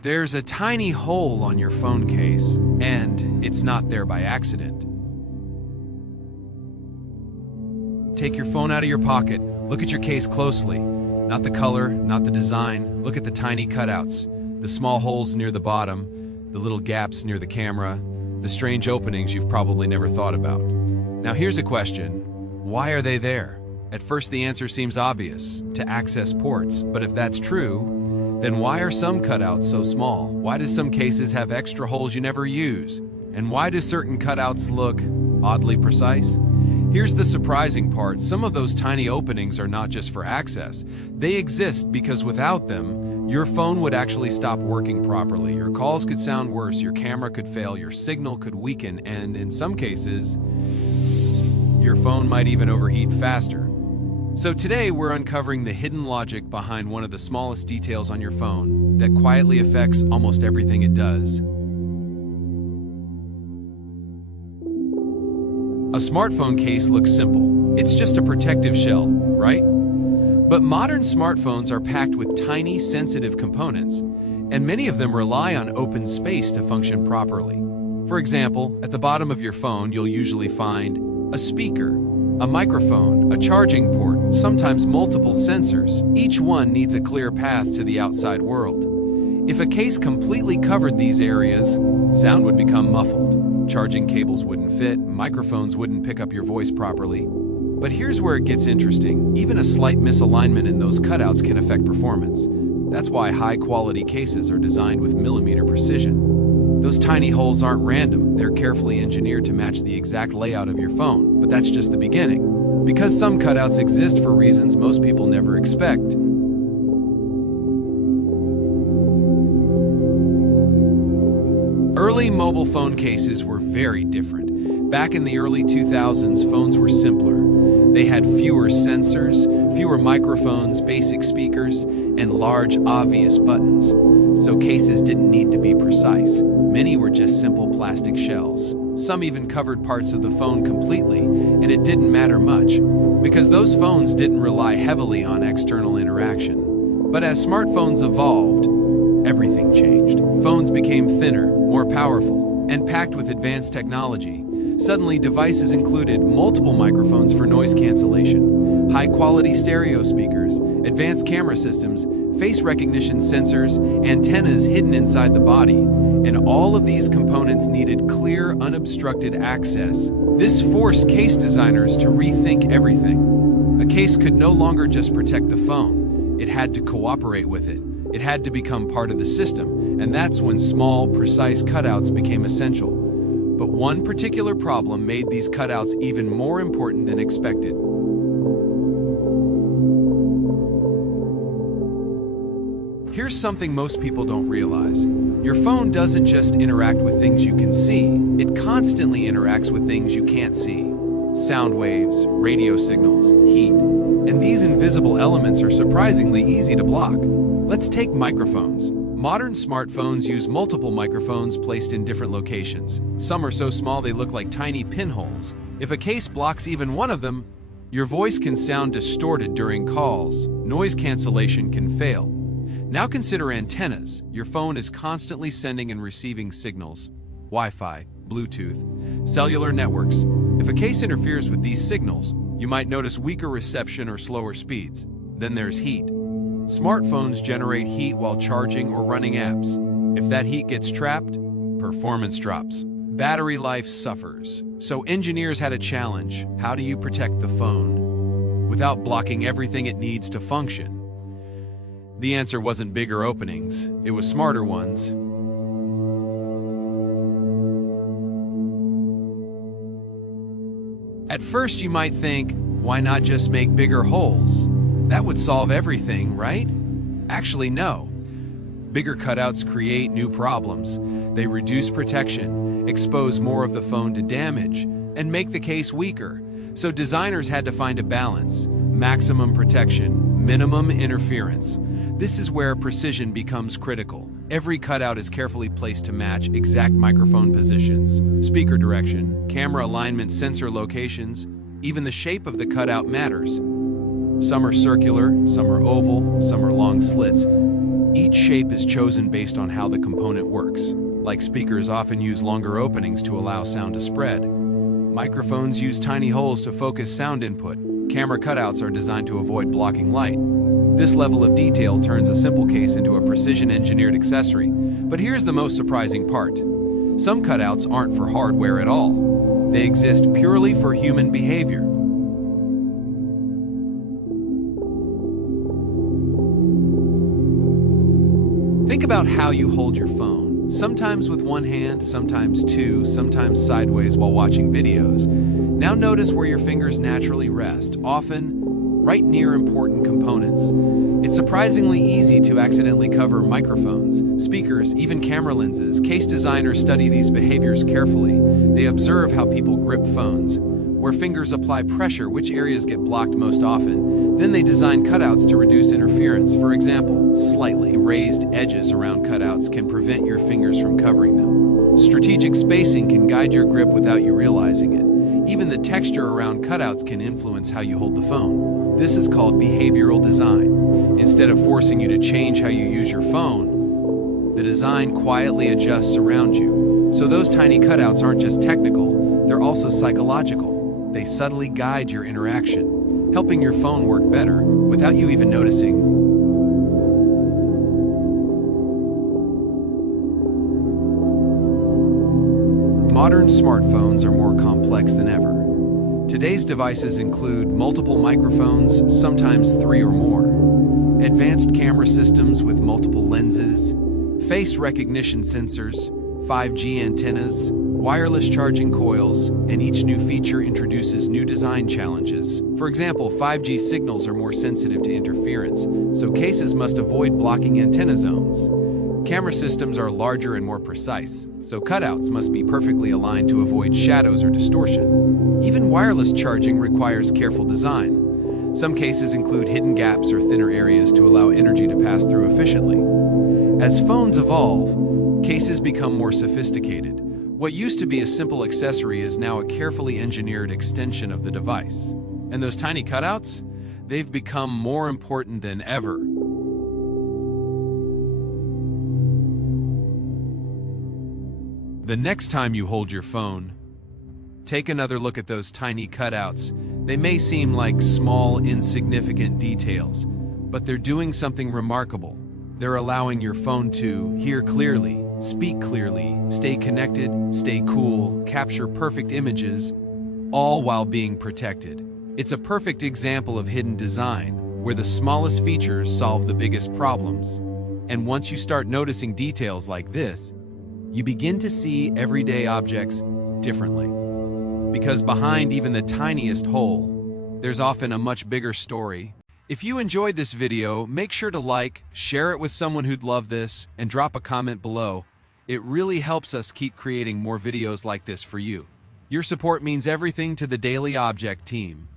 There's a tiny hole on your phone case, and it's not there by accident. Take your phone out of your pocket, look at your case closely. Not the color, not the design. Look at the tiny cutouts, the small holes near the bottom, the little gaps near the camera, the strange openings you've probably never thought about. Now here's a question. Why are they there? At first the answer seems obvious, to access ports, but if that's true, then why are some cutouts so small? Why do some cases have extra holes you never use? And why do certain cutouts look oddly precise? Here's the surprising part. Some of those tiny openings are not just for access. They exist because without them, your phone would actually stop working properly. Your calls could sound worse, your camera could fail, your signal could weaken, and in some cases, your phone might even overheat faster. So today we're uncovering the hidden logic behind one of the smallest details on your phone that quietly affects almost everything it does. A smartphone case looks simple. It's just a protective shell, right? But modern smartphones are packed with tiny, sensitive components, and many of them rely on open space to function properly. For example, at the bottom of your phone, you'll usually find a speaker, a microphone, a charging port, sometimes multiple sensors. Each one needs a clear path to the outside world. If a case completely covered these areas, sound would become muffled. Charging cables wouldn't fit, microphones wouldn't pick up your voice properly. But here's where it gets interesting. Even a slight misalignment in those cutouts can affect performance. That's why high-quality cases are designed with millimeter precision. Those tiny holes aren't random. They're carefully engineered to match the exact layout of your phone. But that's just the beginning. Because some cutouts exist for reasons most people never expect. Early mobile phone cases were very different. Back in the early 2000s, phones were simpler. They had fewer sensors, fewer microphones, basic speakers, and large, obvious buttons. So cases didn't need to be precise. Many were just simple plastic shells. Some even covered parts of the phone completely, and it didn't matter much, because those phones didn't rely heavily on external interaction. But as smartphones evolved, everything changed. Phones became thinner, more powerful, and packed with advanced technology. Suddenly, devices included multiple microphones for noise cancellation, high-quality stereo speakers, advanced camera systems, face recognition sensors, antennas hidden inside the body, and all of these components needed clear, unobstructed access. This forced case designers to rethink everything. A case could no longer just protect the phone. It had to cooperate with it. It had to become part of the system, and that's when small, precise cutouts became essential. But one particular problem made these cutouts even more important than expected. Here's something most people don't realize. Your phone doesn't just interact with things you can see, it constantly interacts with things you can't see. Sound waves, radio signals, heat, and these invisible elements are surprisingly easy to block. Let's take microphones. Modern smartphones use multiple microphones placed in different locations. Some are so small they look like tiny pinholes. If a case blocks even one of them, your voice can sound distorted during calls. Noise cancellation can fail. Now consider antennas. Your phone is constantly sending and receiving signals. Wi-Fi, Bluetooth, cellular networks. If a case interferes with these signals, you might notice weaker reception or slower speeds. Then there's heat. Smartphones generate heat while charging or running apps. If that heat gets trapped, performance drops. Battery life suffers. So engineers had a challenge. How do you protect the phone without blocking everything it needs to function? The answer wasn't bigger openings, it was smarter ones. At first you might think, why not just make bigger holes? That would solve everything, right? Actually, no. Bigger cutouts create new problems. They reduce protection, expose more of the phone to damage, and make the case weaker. So designers had to find a balance. Maximum protection, minimum interference. This is where precision becomes critical. Every cutout is carefully placed to match exact microphone positions, speaker direction, camera alignment, sensor locations. Even the shape of the cutout matters. Some are circular, some are oval, some are long slits. Each shape is chosen based on how the component works. Like speakers often use longer openings to allow sound to spread. Microphones use tiny holes to focus sound input. Camera cutouts are designed to avoid blocking light. This level of detail turns a simple case into a precision-engineered accessory. But here's the most surprising part. Some cutouts aren't for hardware at all. They exist purely for human behavior. Think about how you hold your phone. Sometimes with one hand, sometimes two, sometimes sideways while watching videos. Now notice where your fingers naturally rest, often right near important components. It's surprisingly easy to accidentally cover microphones, speakers, even camera lenses. Case designers study these behaviors carefully. They observe how people grip phones, where fingers apply pressure, which areas get blocked most often. Then they design cutouts to reduce interference. For example, slightly raised edges around cutouts can prevent your fingers from covering them. Strategic spacing can guide your grip without you realizing it. Even the texture around cutouts can influence how you hold the phone. This is called behavioral design. Instead of forcing you to change how you use your phone, the design quietly adjusts around you. So those tiny cutouts aren't just technical, they're also psychological. They subtly guide your interaction, helping your phone work better without you even noticing. Modern smartphones are more complex than ever. Today's devices include multiple microphones, sometimes 3 or more, advanced camera systems with multiple lenses, face recognition sensors, 5G antennas, wireless charging coils, and each new feature introduces new design challenges. For example, 5G signals are more sensitive to interference, so cases must avoid blocking antenna zones. Camera systems are larger and more precise, so cutouts must be perfectly aligned to avoid shadows or distortion. Even wireless charging requires careful design. Some cases include hidden gaps or thinner areas to allow energy to pass through efficiently. As phones evolve, cases become more sophisticated. What used to be a simple accessory is now a carefully engineered extension of the device. And those tiny cutouts? They've become more important than ever. The next time you hold your phone, take another look at those tiny cutouts. They may seem like small, insignificant details, but they're doing something remarkable. They're allowing your phone to hear clearly, speak clearly, stay connected, stay cool, capture perfect images, all while being protected. It's a perfect example of hidden design, where the smallest features solve the biggest problems. And once you start noticing details like this, you begin to see everyday objects differently. Because behind even the tiniest hole, there's often a much bigger story. If you enjoyed this video, make sure to like, share it with someone who'd love this, and drop a comment below. It really helps us keep creating more videos like this for you. Your support means everything to the Daily Object team.